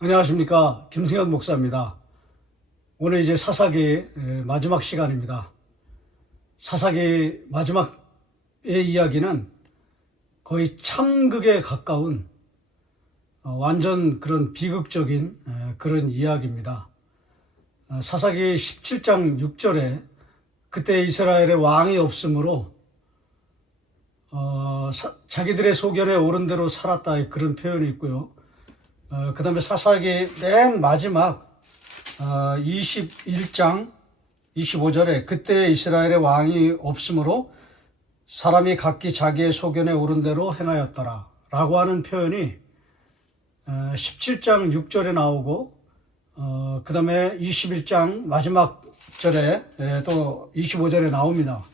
안녕하십니까. 김승현 목사입니다. 오늘 이제 사사기 마지막 시간입니다. 사사기 마지막의 이야기는 거의 참극에 가까운 완전 그런 비극적인 그런 이야기입니다. 사사기 17장 6절에 그때 이스라엘의 왕이 없으므로 자기들의 소견에 옳은 대로 살았다, 그런 표현이 있고요. 그 다음에 사사기 맨 마지막 21장 25절에 그때 이스라엘의 왕이 없으므로 사람이 각기 자기의 소견에 옳은 대로 행하였더라 라고 하는 표현이 17장 6절에 나오고 그 다음에 21장 마지막 절에 또 25절에 나옵니다.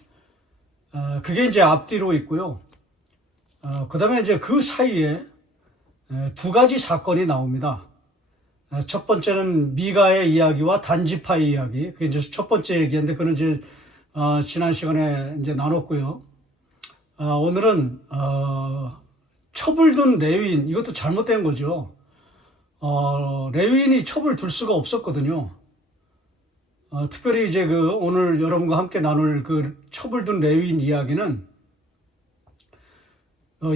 그게 이제 앞뒤로 있고요. 그 다음에 이제 그 사이에 두 가지 사건이 나옵니다. 첫 번째는 미가의 이야기와 단지파의 이야기. 그게 이제 첫 번째 얘기인데, 그는 이제, 지난 시간에 이제 나눴고요. 오늘은, 첩을 둔 레위인, 이것도 잘못된 거죠. 레위인이 첩을 둘 수가 없었거든요. 특별히 이제 오늘 여러분과 함께 나눌 그 첩을 둔 레위인 이야기는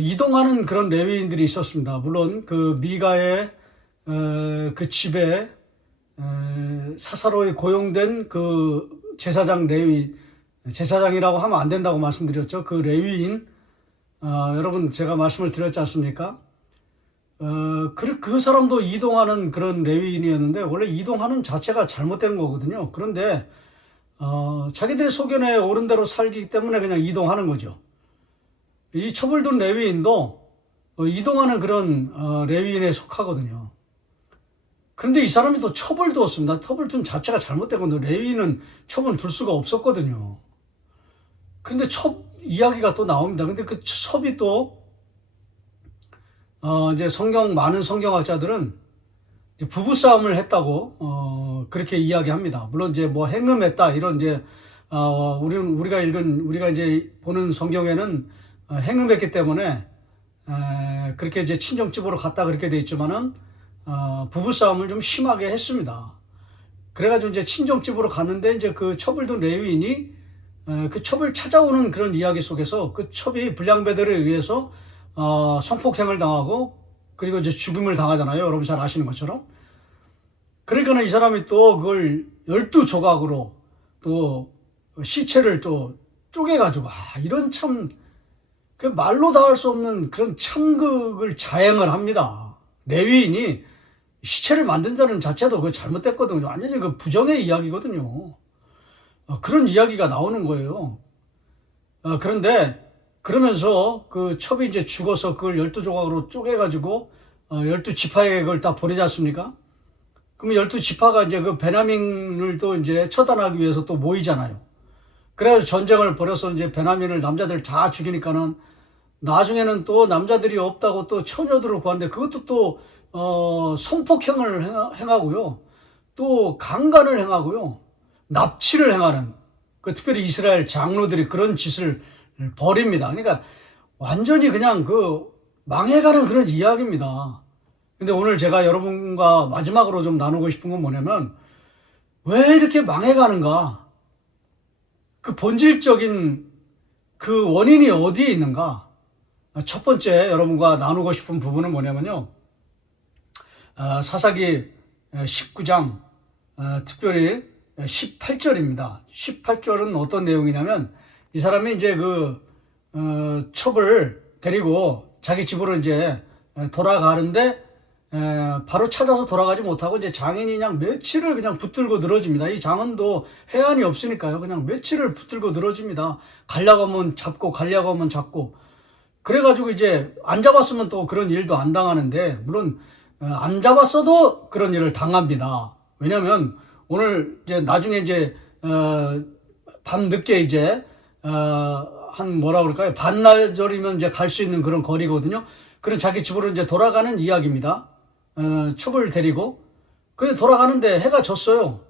이동하는 그런 레위인들이 있었습니다. 물론 그 미가의 그 집에 사사로이 고용된 그 제사장 레위, 제사장이라고 하면 안 된다고 말씀드렸죠. 그 레위인, 여러분 제가 말씀을 드렸지 않습니까? 그 사람도 이동하는 그런 레위인이었는데, 원래 이동하는 자체가 잘못된 거거든요. 그런데 자기들의 소견에 옳은 대로 살기 때문에 그냥 이동하는 거죠. 이 첩을 둔 레위인도 이동하는 그런 레위인에 속하거든요. 그런데 이 사람이 또 첩을 두었습니다. 첩을 둔 자체가 잘못된 건데, 레위인은 첩을 둘 수가 없었거든요. 그런데 첩 이야기가 또 나옵니다. 근데 그 첩이 또 이제 많은 성경학자들은 이제 부부싸움을 했다고 그렇게 이야기합니다. 물론 이제 뭐 행음했다 이런 이제 우리가 이제 보는 성경에는 행음했기 때문에 그렇게 이제 친정집으로 갔다 그렇게 돼 있지만은 부부싸움을 좀 심하게 했습니다. 그래가지고 이제 친정집으로 갔는데, 이제 그 첩을 둔 레위인이 그 첩을 찾아오는 그런 이야기 속에서 그 첩이 불량배들에 의해서 성폭행을 당하고, 그리고 이제 죽임을 당하잖아요. 여러분 잘 아시는 것처럼. 그러니까 이 사람이 또 그걸 12조각으로 또 시체를 또 쪼개가지고, 이런 참 그 말로 다 할 수 없는 그런 참극을 자행을 합니다. 레위인이 시체를 만든다는 자체도 그 잘못됐거든요. 완전히 그 부정의 이야기거든요. 그런 이야기가 나오는 거예요. 그런데 그러면서 그 첩이 이제 죽어서 그걸 12조각으로 쪼개가지고 12지파에 그걸 다 보내지 않습니까? 그러면 12지파가 이제 그 베냐민을 또 이제 처단하기 위해서 또 모이잖아요. 그래서 전쟁을 벌여서 이제 베냐민을 남자들 다 죽이니까는 나중에는 또 남자들이 없다고 또 처녀들을 구하는데, 그것도 또 성폭행을 행하고요, 또 강간을 행하고요, 납치를 행하는, 특별히 이스라엘 장로들이 그런 짓을 벌입니다. 그러니까 완전히 그냥 망해가는 그런 이야기입니다. 근데 오늘 제가 여러분과 마지막으로 좀 나누고 싶은 건 뭐냐면, 왜 이렇게 망해가는가? 그 본질적인 그 원인이 어디에 있는가? 첫 번째 여러분과 나누고 싶은 부분은 뭐냐면요, 사사기 19장 특별히 18절입니다. 18절은 어떤 내용이냐면, 이 사람이 이제 첩을 데리고 자기 집으로 이제 돌아가는데, 바로 찾아서 돌아가지 못하고 이제 장인이 그냥 며칠을 그냥 붙들고 늘어집니다. 이 장은도 해안이 없으니까요. 그냥 며칠을 붙들고 늘어집니다. 가려고 하면 잡고, 가려고 하면 잡고. 그래가지고 이제 안 잡았으면 또 그런 일도 안 당하는데, 물론 안 잡았어도 그런 일을 당합니다. 왜냐면 오늘 이제 나중에 이제 밤 늦게 이제 한 뭐라 그럴까요? 반나절이면 이제 갈 수 있는 그런 거리거든요. 그런 자기 집으로 이제 돌아가는 이야기입니다. 첩을 데리고. 근데 돌아가는데 해가 졌어요.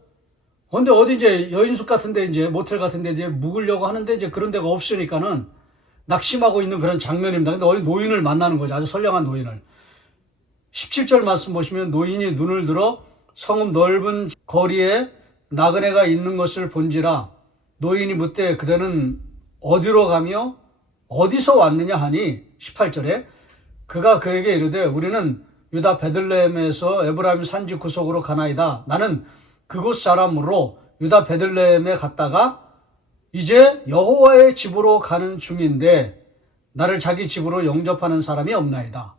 근데 어디 이제 여인숙 같은데, 이제 모텔 같은데 이제 묵으려고 하는데, 이제 그런 데가 없으니까는 낙심하고 있는 그런 장면입니다. 근데 어디 노인을 만나는 거죠. 아주 선량한 노인을. 17절 말씀 보시면 노인이 눈을 들어 성읍 넓은 거리에 나그네가 있는 것을 본지라 노인이 묻되 그대는 어디로 가며 어디서 왔느냐 하니 18절에 그가 그에게 이르되 우리는 유다 베들레헴에서 에브라임 산지 구속으로 가나이다. 나는 그곳 사람으로 유다 베들레헴에 갔다가 이제 여호와의 집으로 가는 중인데 나를 자기 집으로 영접하는 사람이 없나이다.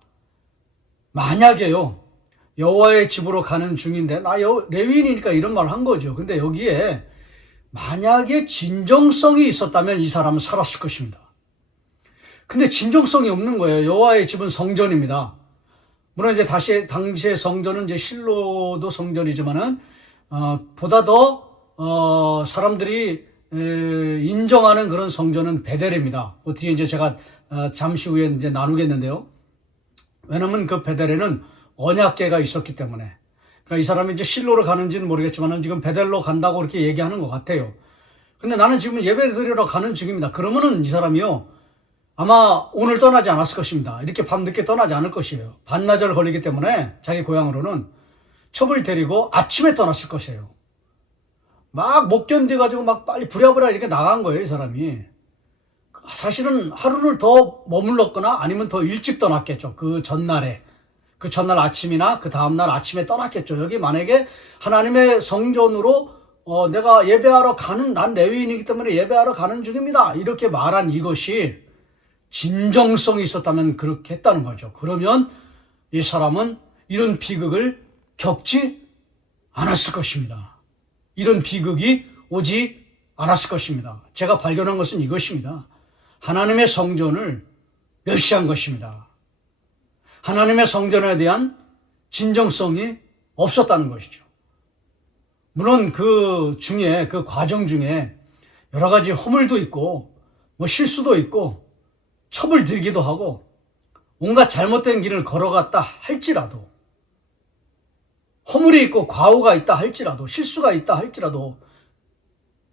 만약에요, 여호와의 집으로 가는 중인데 나 레위인이니까 이런 말을 한 거죠. 근데 여기에 만약에 진정성이 있었다면 이 사람은 살았을 것입니다. 근데 진정성이 없는 거예요. 여호와의 집은 성전입니다. 물론 이제 당시의 성전은 이제 실로도 성전이지만은 보다 더 사람들이 인정하는 그런 성전은 베델입니다. 뒤에 이제 제가 잠시 후에 이제 나누겠는데요. 왜냐면 그 베델에는 언약궤가 있었기 때문에. 그러니까 이 사람이 이제 실로로 가는지는 모르겠지만은 지금 베델로 간다고 이렇게 얘기하는 것 같아요. 근데 나는 지금 예배 드리러 가는 중입니다. 그러면은 이 사람이요, 아마 오늘 떠나지 않았을 것입니다. 이렇게 밤늦게 떠나지 않을 것이에요. 반나절 걸리기 때문에 자기 고향으로는 첩을 데리고 아침에 떠났을 것이에요. 막 못 견뎌가지고 막 빨리 부랴부랴 이렇게 나간 거예요, 이 사람이. 사실은 하루를 더 머물렀거나 아니면 더 일찍 떠났겠죠. 그 전날 아침이나 그 다음날 아침에 떠났겠죠. 여기 만약에 하나님의 성전으로 내가 예배하러 가는, 난 레위인이기 때문에 예배하러 가는 중입니다, 이렇게 말한 이것이 진정성이 있었다면 그렇게 했다는 거죠. 그러면 이 사람은 이런 비극을 겪지 않았을 것입니다. 이런 비극이 오지 않았을 것입니다. 제가 발견한 것은 이것입니다. 하나님의 성전을 멸시한 것입니다. 하나님의 성전에 대한 진정성이 없었다는 것이죠. 물론 그 과정 중에 여러 가지 허물도 있고 실수도 있고 첩을 들기도 하고 온갖 잘못된 길을 걸어갔다 할지라도, 허물이 있고 과오가 있다 할지라도, 실수가 있다 할지라도,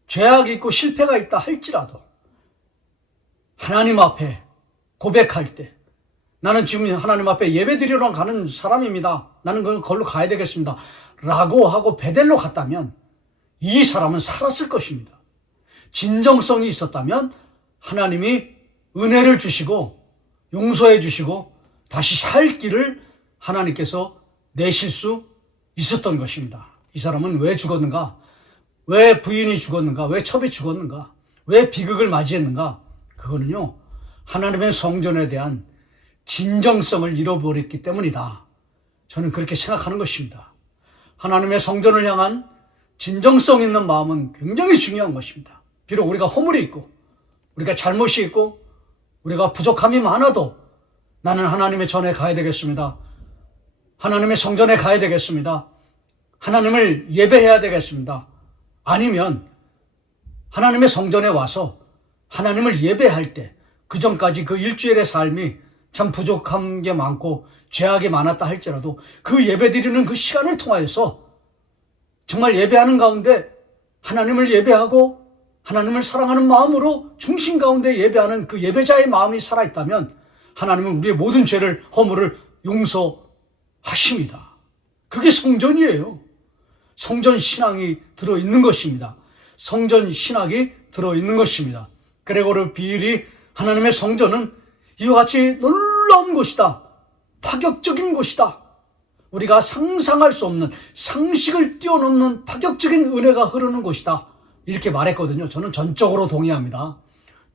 죄악이 있고 실패가 있다 할지라도 하나님 앞에 고백할 때 나는 지금 하나님 앞에 예배드리러 가는 사람입니다, 나는 그걸로 가야 되겠습니다 라고 하고 베델로 갔다면 이 사람은 살았을 것입니다. 진정성이 있었다면 하나님이 은혜를 주시고 용서해 주시고 다시 살 길을 하나님께서 내실 수 있었던 것입니다. 이 사람은 왜 죽었는가? 왜 부인이 죽었는가? 왜 첩이 죽었는가? 왜 비극을 맞이했는가? 그거는요, 하나님의 성전에 대한 진정성을 잃어버렸기 때문이다. 저는 그렇게 생각하는 것입니다. 하나님의 성전을 향한 진정성 있는 마음은 굉장히 중요한 것입니다. 비록 우리가 허물이 있고 우리가 잘못이 있고 우리가 부족함이 많아도 나는 하나님의 전에 가야 되겠습니다. 하나님의 성전에 가야 되겠습니다. 하나님을 예배해야 되겠습니다. 아니면 하나님의 성전에 와서 하나님을 예배할 때 그 전까지 그 일주일의 삶이 참 부족한 게 많고 죄악이 많았다 할지라도 그 예배드리는 그 시간을 통하여서 정말 예배하는 가운데 하나님을 예배하고 하나님을 사랑하는 마음으로 중심 가운데 예배하는 그 예배자의 마음이 살아있다면 하나님은 우리의 모든 죄를, 허물을 용서하십니다. 그게 성전이에요. 성전 신앙이 들어있는 것입니다. 성전 신학이 들어있는 것입니다. 그레고르 비일이 하나님의 성전은 이와 같이 놀라운 곳이다, 파격적인 곳이다, 우리가 상상할 수 없는, 상식을 뛰어넘는 파격적인 은혜가 흐르는 곳이다, 이렇게 말했거든요. 저는 전적으로 동의합니다.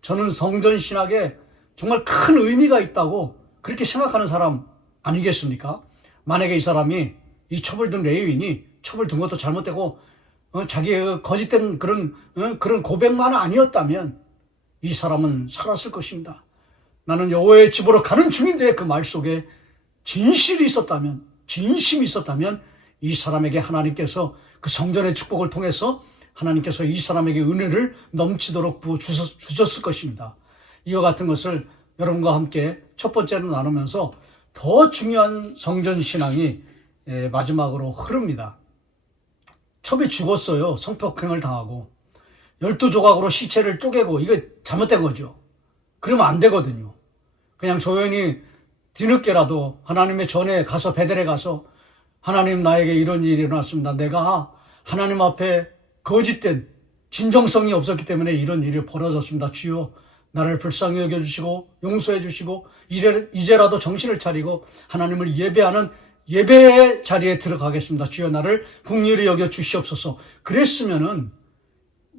저는 성전 신학에 정말 큰 의미가 있다고 그렇게 생각하는 사람 아니겠습니까? 만약에 이 사람이, 이 첩을 든 레위인이 첩을 든 것도 잘못되고 자기의 거짓된 그런 고백만 아니었다면 이 사람은 살았을 것입니다. 나는 여호와의 집으로 가는 중인데 그 말 속에 진실이 있었다면, 진심이 있었다면 이 사람에게 하나님께서 그 성전의 축복을 통해서 하나님께서 이 사람에게 은혜를 넘치도록 부어주셨을 것입니다. 이와 같은 것을 여러분과 함께 첫 번째로 나누면서 더 중요한 성전 신앙이 마지막으로 흐릅니다. 첩이 죽었어요. 성폭행을 당하고 12조각으로 시체를 쪼개고, 이거 잘못된 거죠. 그러면 안 되거든요. 그냥 조용히 뒤늦게라도 하나님의 전에 가서 베델에 가서 하나님 나에게 이런 일이 일어났습니다. 내가 하나님 앞에 거짓된 진정성이 없었기 때문에 이런 일이 벌어졌습니다. 주여 나를 불쌍히 여겨주시고 용서해 주시고 이제라도 정신을 차리고 하나님을 예배하는 예배의 자리에 들어가겠습니다. 주여 나를 긍휼히 여겨 주시옵소서. 그랬으면은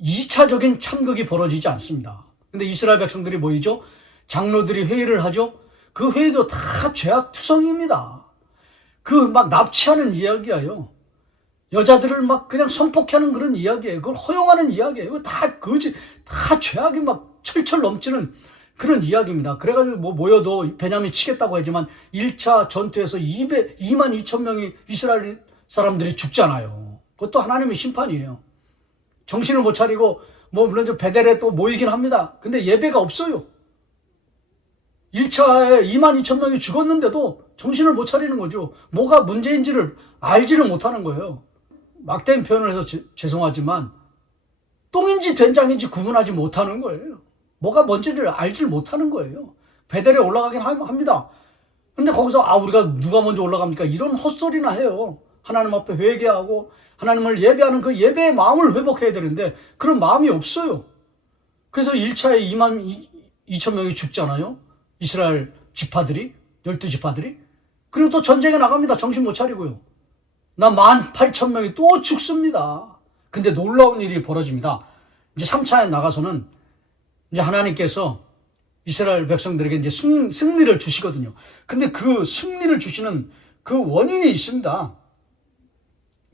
2차적인 참극이 벌어지지 않습니다. 근데 이스라엘 백성들이 모이죠. 장로들이 회의를 하죠. 그 회의도 다 죄악투성입니다. 그 막 납치하는 이야기예요. 여자들을 막 그냥 성폭행하는 그런 이야기예요. 그걸 허용하는 이야기예요. 이거 다 거짓, 다 죄악이 막 철철 넘치는 그런 이야기입니다. 그래가지고 뭐 모여도 베냐민 치겠다고 하지만 1차 전투에서 2만 2천 명이 이스라엘 사람들이 죽잖아요. 그것도 하나님의 심판이에요. 정신을 못 차리고 뭐 물론 베델에 또 모이긴 합니다. 근데 예배가 없어요. 1차에 2만 2천 명이 죽었는데도 정신을 못 차리는 거죠. 뭐가 문제인지를 알지를 못하는 거예요. 막대한 표현을 해서 죄송하지만 똥인지 된장인지 구분하지 못하는 거예요. 뭐가 뭔지를 알지를 못하는 거예요. 베델에 올라가긴 합니다. 근데 거기서 우리가 누가 먼저 올라갑니까? 이런 헛소리나 해요. 하나님 앞에 회개하고 하나님을 예배하는 그 예배의 마음을 회복해야 되는데 그런 마음이 없어요. 그래서 1차에 2만 2천 명이 죽잖아요. 이스라엘 지파들이 12지파들이. 그리고 또 전쟁에 나갑니다. 정신 못 차리고요. 나 18,000명이 또 죽습니다. 근데 놀라운 일이 벌어집니다. 이제 3차에 나가서는 이제 하나님께서 이스라엘 백성들에게 이제 승리를 주시거든요. 근데 그 승리를 주시는 그 원인이 있습니다.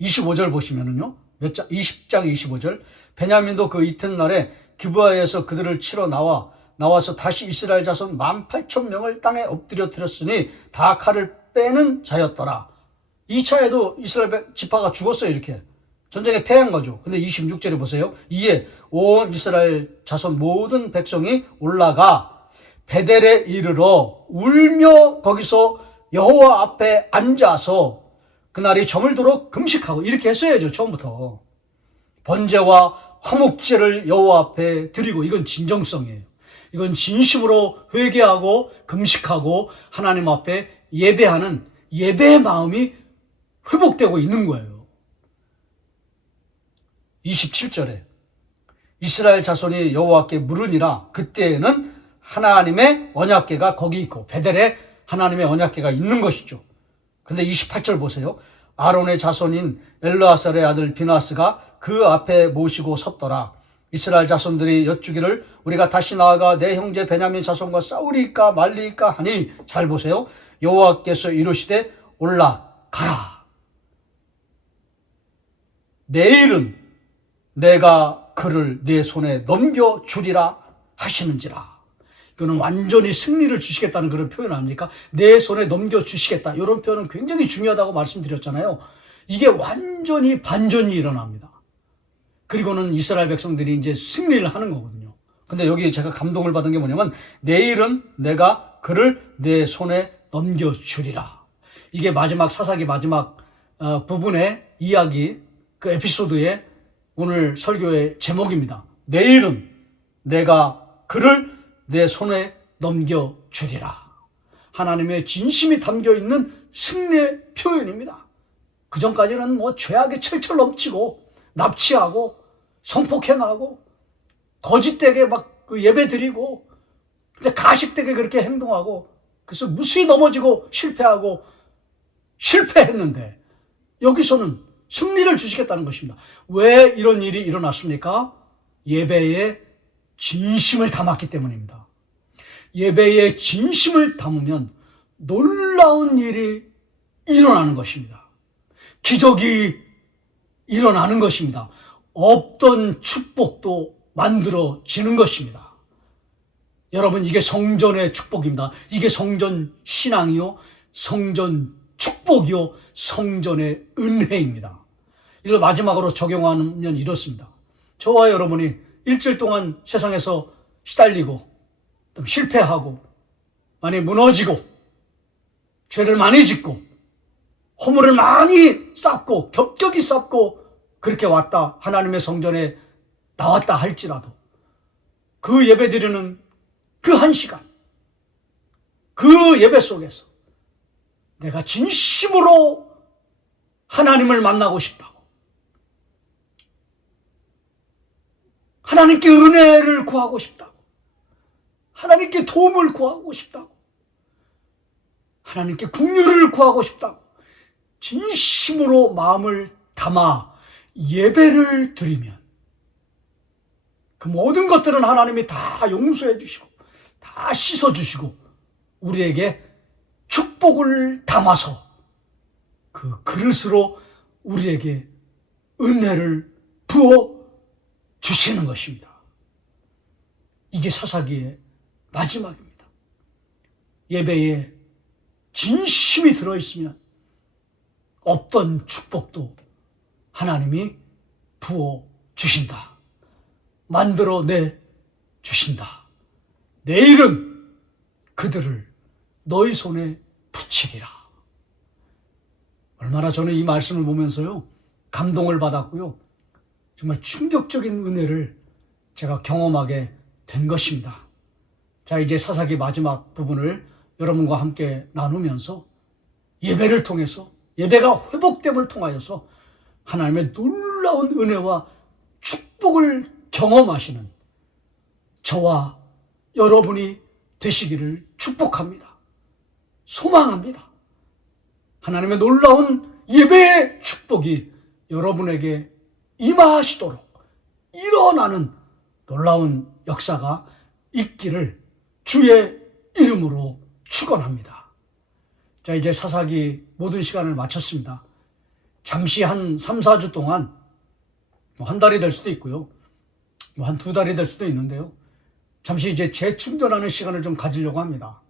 25절 보시면은요. 20장 25절. 베냐민도 그 이튿날에 기브아에서 그들을 치러 나와서 다시 이스라엘 자손 18,000명을 땅에 엎드려 들었으니 다 칼을 빼는 자였더라. 2차에도 이스라엘 지파가 죽었어요. 이렇게 전쟁에 패한 거죠. 근데 26절에 보세요. 이에 온 이스라엘 자손 모든 백성이 올라가 베델에 이르러 울며 거기서 여호와 앞에 앉아서 그날이 저물도록 금식하고 이렇게 했어야죠. 처음부터 번제와 화목제를 여호와 앞에 드리고, 이건 진정성이에요. 이건 진심으로 회개하고 금식하고 하나님 앞에 예배하는 예배의 마음이 회복되고 있는 거예요. 27절에 이스라엘 자손이 여호와께 물으니라. 그때에는 하나님의 언약궤가 거기 있고 베델에 하나님의 언약궤가 있는 것이죠. 근데 28절 보세요. 아론의 자손인 엘르아살의 아들 비나스가 그 앞에 모시고 섰더라. 이스라엘 자손들이 여쭈기를 우리가 다시 나아가 내 형제 베냐민 자손과 싸우리까 말리까 하니, 잘 보세요. 여호와께서 이르시되 올라가라. 내일은 내가 그를 네 손에 넘겨주리라 하시는지라. 이거는 완전히 승리를 주시겠다는 그런 표현 아닙니까? 내 손에 넘겨주시겠다. 이런 표현은 굉장히 중요하다고 말씀드렸잖아요. 이게 완전히 반전이 일어납니다. 그리고는 이스라엘 백성들이 이제 승리를 하는 거거든요. 근데 여기 제가 감동을 받은 게 뭐냐면 내일은 내가 그를 내 손에 넘겨주리라. 이게 마지막 사사기 마지막 부분의 이야기, 그 에피소드의 오늘 설교의 제목입니다. 내일은 내가 그를 내 손에 넘겨주리라. 하나님의 진심이 담겨있는 승리의 표현입니다. 그 전까지는 뭐 죄악에 철철 넘치고 납치하고 성폭행하고 거짓되게 막 그 예배 드리고 가식되게 그렇게 행동하고 그래서 무수히 넘어지고 실패했는데 여기서는 승리를 주시겠다는 것입니다. 왜 이런 일이 일어났습니까? 예배에 진심을 담았기 때문입니다. 예배에 진심을 담으면 놀라운 일이 일어나는 것입니다. 기적이 일어나는 것입니다. 없던 축복도 만들어지는 것입니다. 여러분, 이게 성전의 축복입니다. 이게 성전 신앙이요, 성전 축복이요, 성전의 은혜입니다. 이걸 마지막으로 적용하면 이렇습니다. 저와 여러분이 일주일 동안 세상에서 시달리고 실패하고 많이 무너지고 죄를 많이 짓고 허물을 많이 쌓고 겹겹이 쌓고 그렇게 왔다, 하나님의 성전에 나왔다 할지라도 그 예배드리는 그 한 시간, 그 예배 속에서 내가 진심으로 하나님을 만나고 싶다고, 하나님께 은혜를 구하고 싶다고, 하나님께 도움을 구하고 싶다고, 하나님께 긍휼을 구하고 싶다고 진심으로 마음을 담아 예배를 드리면 그 모든 것들은 하나님이 다 용서해 주시고 다 씻어 주시고 우리에게 축복을 담아서 그 그릇으로 우리에게 은혜를 부어 주시는 것입니다. 이게 사사기의 마지막입니다. 예배에 진심이 들어있으면 없던 축복도 하나님이 부어 주신다. 만들어내 주신다. 내일은 그들을 너희 손에 붙이리라. 얼마나 저는 이 말씀을 보면서요 감동을 받았고요, 정말 충격적인 은혜를 제가 경험하게 된 것입니다. 자, 이제 사사기 마지막 부분을 여러분과 함께 나누면서 예배를 통해서, 예배가 회복됨을 통하여서 하나님의 놀라운 은혜와 축복을 경험하시는 저와 여러분이 되시기를 축복합니다. 소망합니다. 하나님의 놀라운 예배의 축복이 여러분에게 임하시도록 일어나는 놀라운 역사가 있기를 주의 이름으로 축원합니다. 자, 이제 사사기 모든 시간을 마쳤습니다. 잠시 한 3, 4주 동안 한 달이 될 수도 있고요, 한 2달이 될 수도 있는데요, 잠시 이제 재충전하는 시간을 좀 가지려고 합니다.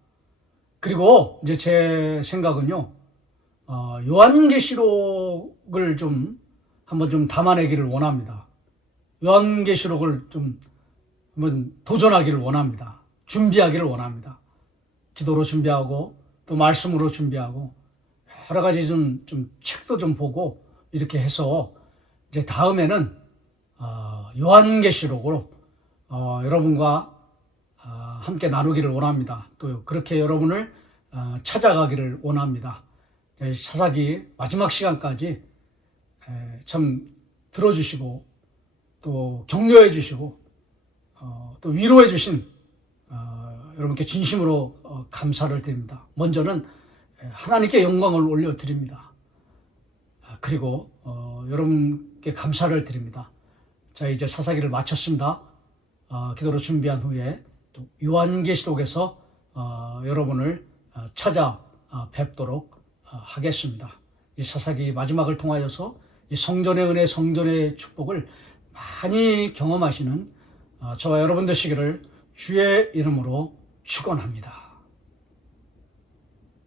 그리고 이제 제 생각은요, 요한계시록을 좀 한번 좀 담아내기를 원합니다. 요한계시록을 좀 한번 도전하기를 원합니다. 준비하기를 원합니다. 기도로 준비하고 또 말씀으로 준비하고 여러 가지 좀 책도 좀 보고 이렇게 해서 이제 다음에는 요한계시록으로 여러분과 함께 나누기를 원합니다. 또 그렇게 여러분을 찾아가기를 원합니다. 사사기 마지막 시간까지 참 들어주시고 또 격려해 주시고 또 위로해 주신 여러분께 진심으로 감사를 드립니다. 먼저는 하나님께 영광을 올려드립니다. 그리고 여러분께 감사를 드립니다. 자, 이제 사사기를 마쳤습니다. 기도로 준비한 후에 또 요한계시록에서 여러분을 찾아 뵙도록 하겠습니다. 이 사사기 마지막을 통하여서 이 성전의 은혜, 성전의 축복을 많이 경험하시는 저와 여러분 되시기를 주의 이름으로 축원합니다.